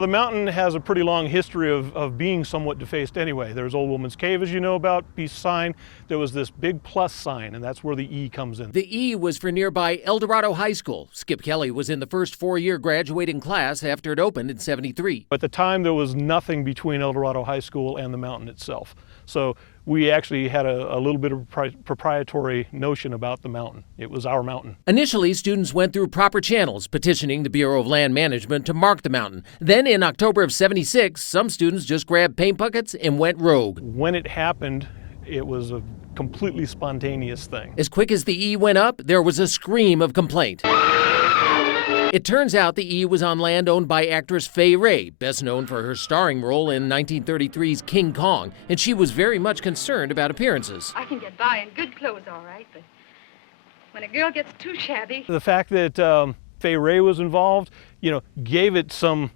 The mountain has a pretty long history of being somewhat defaced anyway. There's Old Woman's Cave, as you know about, peace sign. There was this big plus sign, and that's where the E comes in. The E was for nearby Eldorado High School. Skip Kelly was in the first four-year graduating class after it opened in '73. At the time, there was nothing between Eldorado High School and the mountain itself. So we actually had a little bit of proprietary notion about the mountain. It was our mountain. Initially, students went through proper channels, petitioning the Bureau of Land Management to mark the mountain. Then in October of '76, some students just grabbed paint buckets and went rogue. When it happened, it was a completely spontaneous thing. As quick as the E went up, there was a scream of complaint. It turns out the E was on land owned by actress Fay Wray, best known for her starring role in 1933's King Kong, and she was very much concerned about appearances. I can get by in good clothes, all right, but when a girl gets too shabby... The fact that Fay Wray was involved, gave it some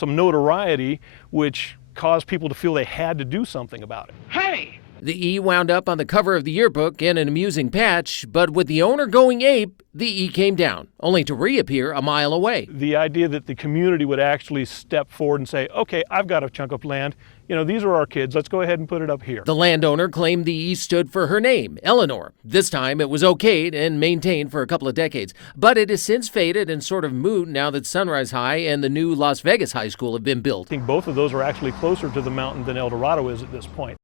notoriety, which caused people to feel they had to do something about it. Hey! The E wound up on the cover of the yearbook in an amusing patch, but with the owner going ape, the E came down, only to reappear a mile away. The idea that the community would actually step forward and say, okay, I've got a chunk of land, these are our kids, let's go ahead and put it up here. The landowner claimed the E stood for her name, Eleanor. This time it was okayed and maintained for a couple of decades, but it has since faded and sort of moot now that Sunrise High and the new Las Vegas High School have been built. I think both of those are actually closer to the mountain than Eldorado is at this point.